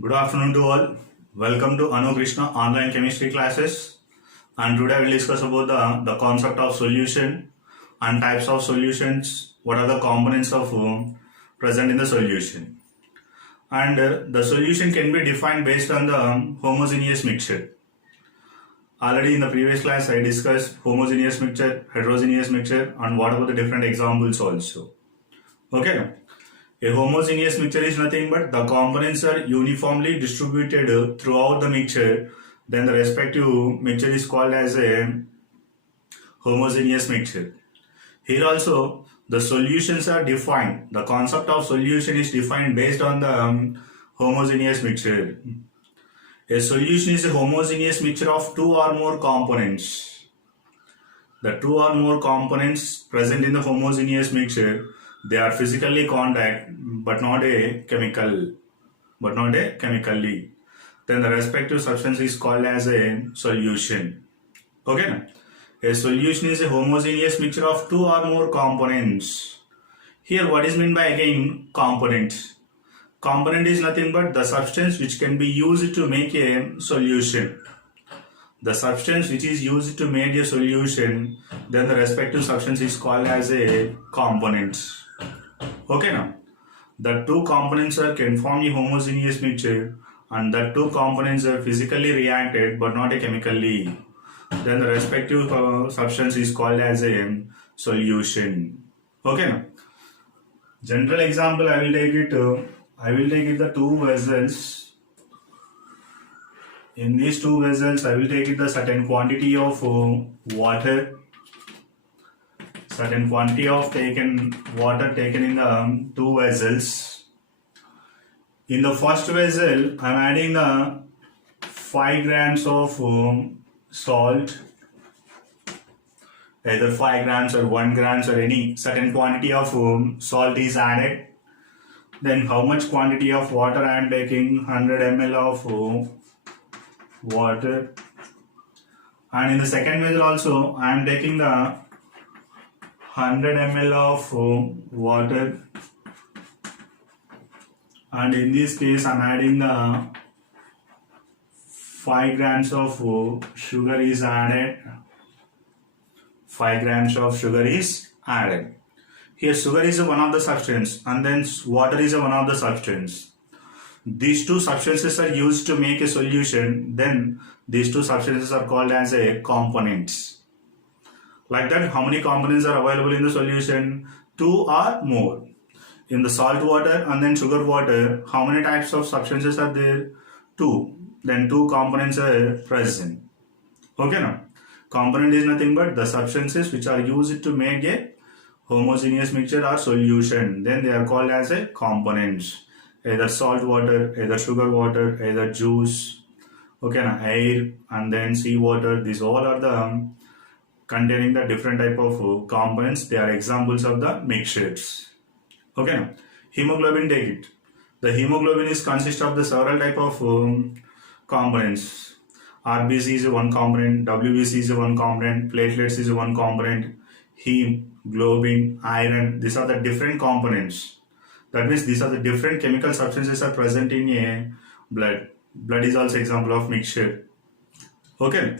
Good afternoon to all. Welcome to Anu Krishna online chemistry classes. And today I will discuss about the concept of solution and types of solutions. What are the components of present in the solution? And the solution can be defined based on the homogeneous mixture. Already in the previous class I discussed homogeneous mixture, heterogeneous mixture, and what about the different examples also. Okay. A homogeneous mixture is nothing but the components are uniformly distributed throughout the mixture. Then the respective mixture is called as a homogeneous mixture. Here also the solutions are defined. The concept of solution is defined based on the homogeneous mixture. A solution is a homogeneous mixture of two or more components. The two or more components present in the homogeneous mixture, they are physically contact but not chemically. Then the respective substance is called as a solution. Okay. A solution is a homogeneous mixture of two or more components. Here what is meant by again component? Component is nothing but the substance which can be used to make a solution. The substance which is used to make a solution, then the respective substance is called as a component. Okay now, the two components can form a homogeneous mixture and the two components are physically reacted but not chemically. Then the respective substance is called as a solution. Okay now, general example I will take it the two vessels. In these two vessels I will take it the certain quantity of water. Certain quantity of water taken in the two vessels. In the first vessel, I am adding the 5 grams of salt, either 5 grams or 1 grams or any certain quantity of salt is added. Then how much quantity of water I am taking? 100 ml of water. And in the second vessel also, I am taking the 100 ml of water, and in this case I am adding the 5 grams of sugar is added. 5 grams of sugar is added. Here sugar is one of the substance and then water is one of the substance. These two substances are used to make a solution. Then these two substances are called as a components. Like that, how many components are available in the solution? 2 or more. In the salt water and then sugar water, how many types of substances are there? 2. Then 2 components are present. Okay now. Component is nothing but the substances which are used to make a homogeneous mixture or solution. Then they are called as a components. Either salt water, either sugar water, either juice, okay now, air and then sea water. These all are the containing the different type of components. They are examples of the mixtures. Okay now, hemoglobin, take it. The hemoglobin is consist of the several type of components. RBC is one component, WBC is one component, platelets is one component, heme, globin, iron. These are the different components. That means these are the different chemical substances are present in a blood. Blood is also example of mixture. Okay.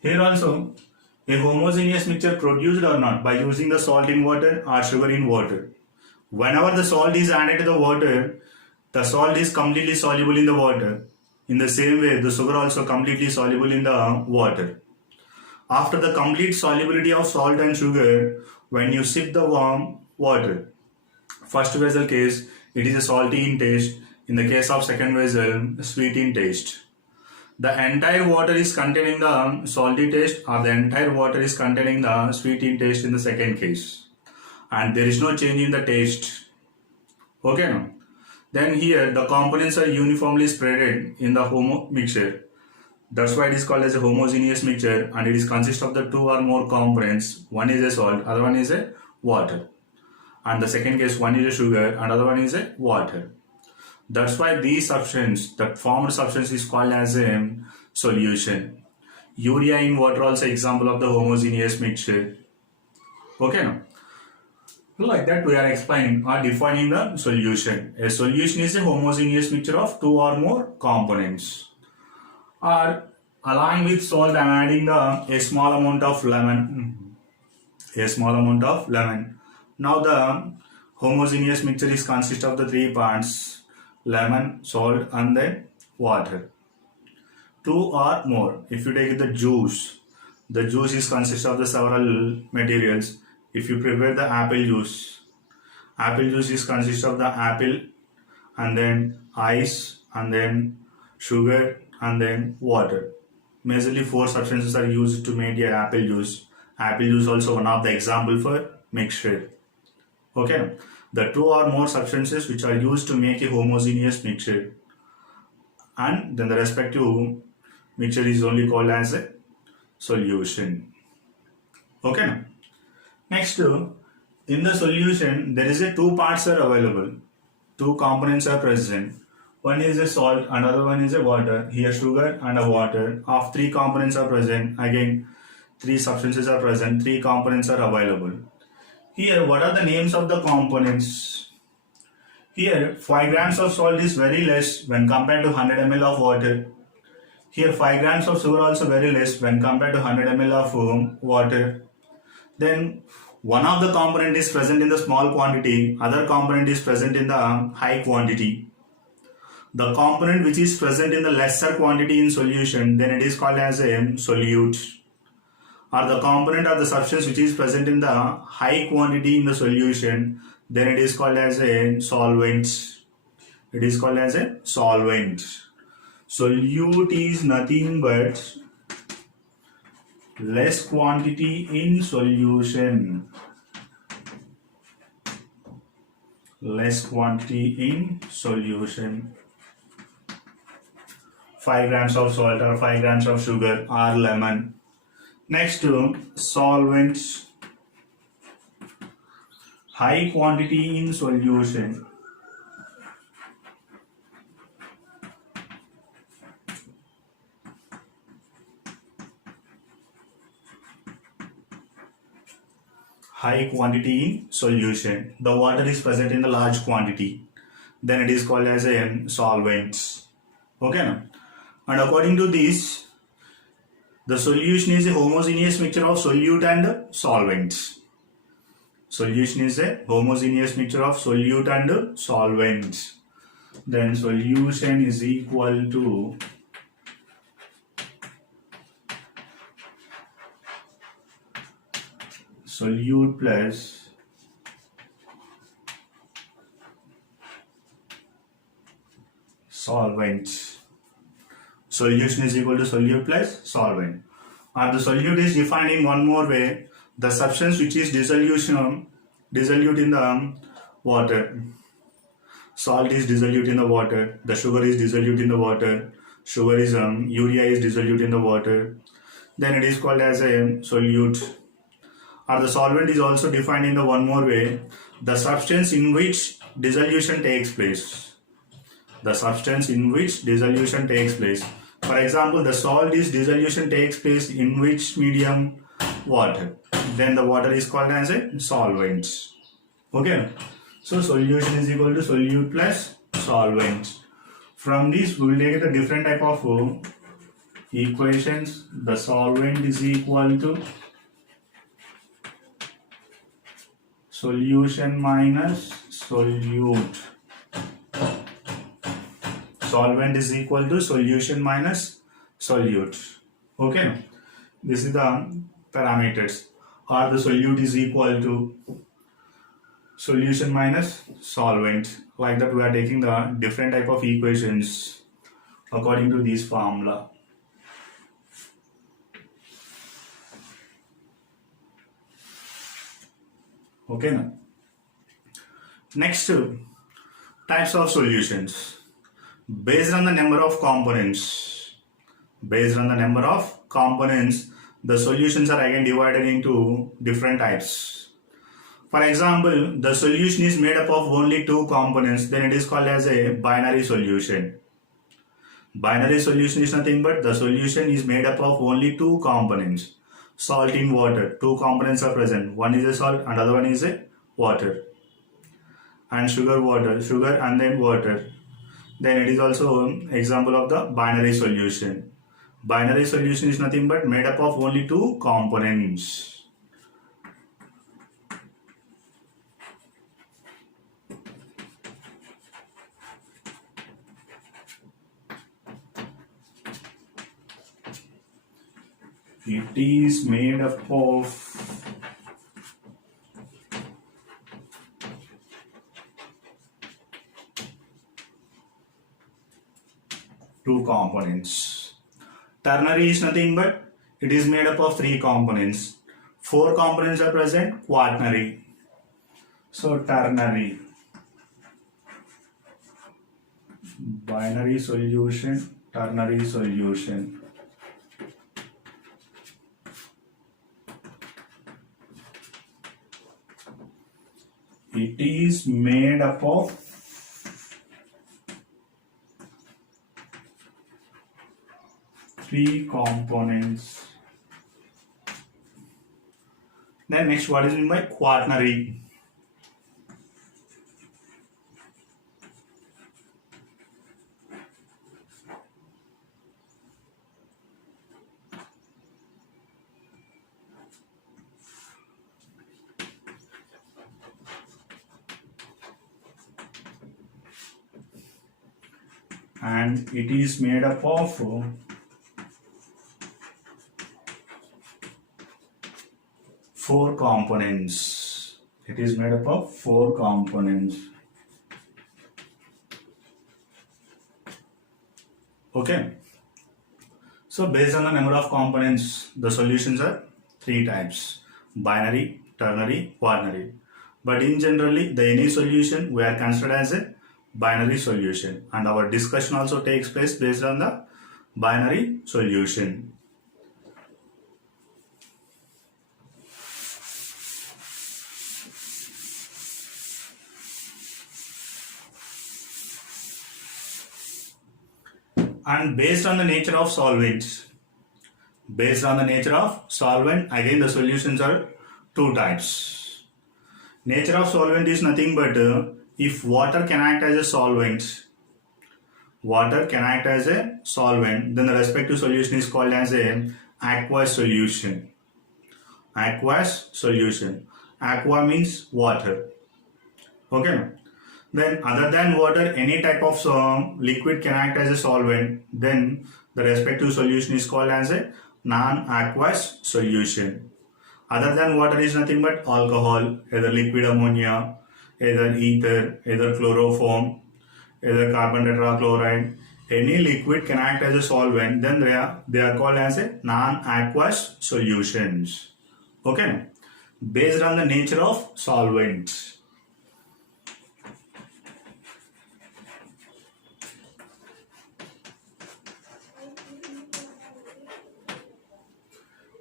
Here also, a homogeneous mixture produced or not by using the salt in water or sugar in water. Whenever the salt is added to the water, the salt is completely soluble in the water. In the same way, the sugar also completely soluble in the water. After the complete solubility of salt and sugar, when you sip the warm water, first vessel case, it is a salty in taste. In the case of second vessel, sweet in taste. The entire water is containing the salty taste or the entire water is containing the sweet in taste in the second case. And there is no change in the taste. Okay now. Then here the components are uniformly spreaded in the mixture. That's why it is called as a homogeneous mixture and it is consist of the 2 or more components. One is a salt, other one is a water. And the second case, one is a sugar, another one is a water. That's why these substance, that formed substance is called as a solution. Urea in water also example of the homogeneous mixture. Okay now. Like that, we are explaining or defining the solution. A solution is a homogeneous mixture of two or more components. Or along with salt, I am adding a small amount of lemon. A small amount of lemon. Now the homogeneous mixture is consist of the three parts: lemon, salt, and then water. Two or more. If you take the juice is consist of the several materials. If you prepare the apple juice is consist of the apple and then ice and then sugar and then water. Majorly four substances are used to make the apple juice. Apple juice also one of the example for mixture. Okay, the two or more substances which are used to make a homogeneous mixture, and then the respective mixture is only called as a solution. Okay. Next, in the solution, there is a two parts are available. Two components are present. One is a salt, another one is a water. Here sugar and a water. Of three components are present. Again, three substances are present. Three components are available. Here, what are the names of the components? Here, 5 grams of salt is very less when compared to 100 ml of water. Here, 5 grams of sugar also very less when compared to 100 ml of water. Then one of the component is present in the small quantity, other component is present in the high quantity. The component which is present in the lesser quantity in solution, then it is called as a solute. Or the component or the substance which is present in the high quantity in the solution, then it is called as a solvent. It is called as a solvent. Solute is nothing but less quantity in solution. Less quantity in solution. 5 grams of salt or 5 grams of sugar or lemon. Next, solvents. High quantity in solution. High quantity in solution. The water is present in the large quantity. Then it is called as a solvent. Okay. And according to this, the solution is a homogeneous mixture of solute and solvent. Solution is a homogeneous mixture of solute and solvent. Then solution is equal to solute plus solvent. Solution is equal to solute plus solvent. Or the solute is defined in one more way. The substance which is dissolute in the water. Salt is dissolute in the water. The sugar is dissolute in the water. Sugar is urea is dissolute in the water. Then it is called as a solute. Or the solvent is also defined in the one more way. The substance in which dissolution takes place. The substance in which dissolution takes place. For example, the salt is dissolution takes place in which medium? Water. Then the water is called as a solvent. Okay. So solution is equal to solute plus solvent. From this, we will take the different type of equations. The solvent is equal to solution minus solute. Solvent is equal to solution minus solute. Okay. This is the parameters. Or the solute is equal to solution minus solvent. Like that, we are taking the different type of equations according to this formula. Okay. Now, next, types of solutions. Based on the number of components, the solutions are again divided into different types. For example, the solution is made up of only two components, then it is called as a binary solution. Binary solution is nothing but the solution is made up of only two components. Salt in water, two components are present. One is a salt, another one is a water, and sugar and then water. Then it is also example of the binary solution. Binary solution is nothing but made up of only two components. It is made up of two components. Ternary is nothing but it is made up of three components. Four components are present, quaternary. So ternary, binary solution, ternary solution. It is made up of three components. Then next, what is meant by quaternary? And it is made up of four components. It is made up of four components. Okay. So based on the number of components, the solutions are three types: binary, ternary, quaternary. But in generally, the any solution we are considered as a binary solution, and our discussion also takes place based on the binary solution. And based on the nature of solvents, again the solutions are two types. Nature of solvent is nothing but if water can act as a solvent, then the respective solution is called as a aqueous solution. Aqua means water. Okay. Then other than water, any type of liquid can act as a solvent, then the respective solution is called as a non-aqueous solution. Other than water is nothing but alcohol, either liquid ammonia, either ether, either chloroform, either carbon tetrachloride. Any liquid can act as a solvent, then they are called as a non-aqueous solutions. Okay, based on the nature of solvent.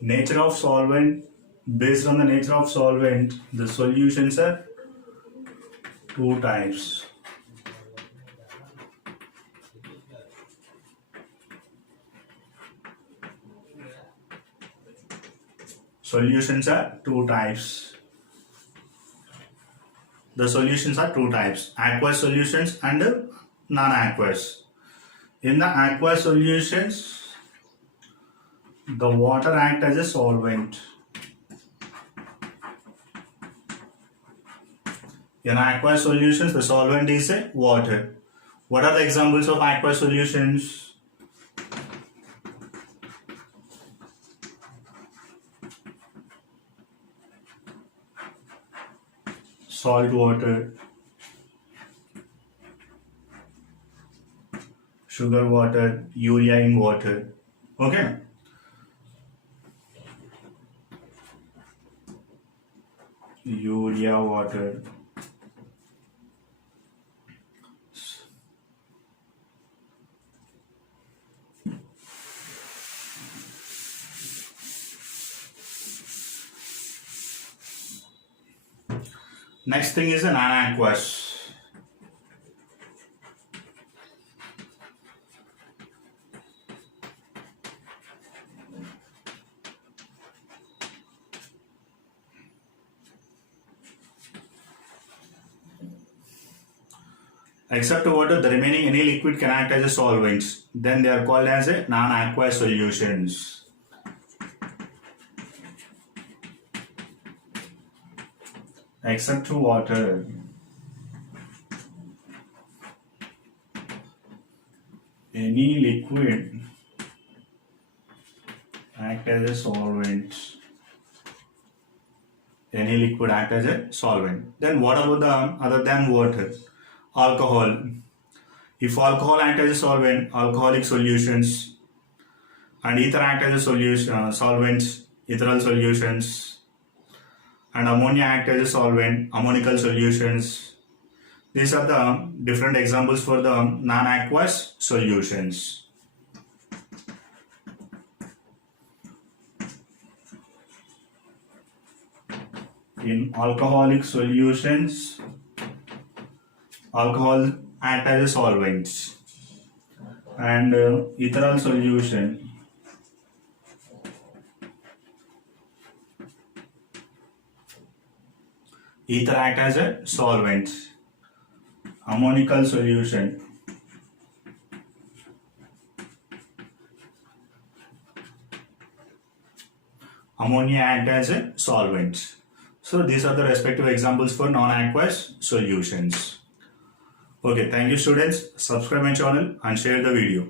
Nature of solvent, based on the nature of solvent, the solutions are two types. Solutions are two types. The solutions are two types: aqueous solutions and non-aqueous. In the aqueous solutions, the water acts as a solvent. In aqueous solutions, the solvent is a water. What are the examples of aqueous solutions? Salt water, sugar water, urea in water. Okay. Urea water. Next thing is an non-aqueous. Except water, the remaining any liquid can act as a solvents. Then they are called as a non-aqueous solutions. Except water, any liquid act as a solvent. Any liquid act as a solvent. Then what about the other than water? Alcohol. If alcohol act as a solvent, alcoholic solutions, and ether act as a solution, solvents, ethereal solutions, and ammonia act as a solvent, ammonical solutions. These are the different examples for the non-aqueous solutions. In alcoholic solutions, alcohol act as a solvent, and ethereal solution, ether act as a solvent, ammonical solution, ammonia act as a solvent. So these are the respective examples for non-aqueous solutions. Okay, thank you students. Subscribe my channel and share the video.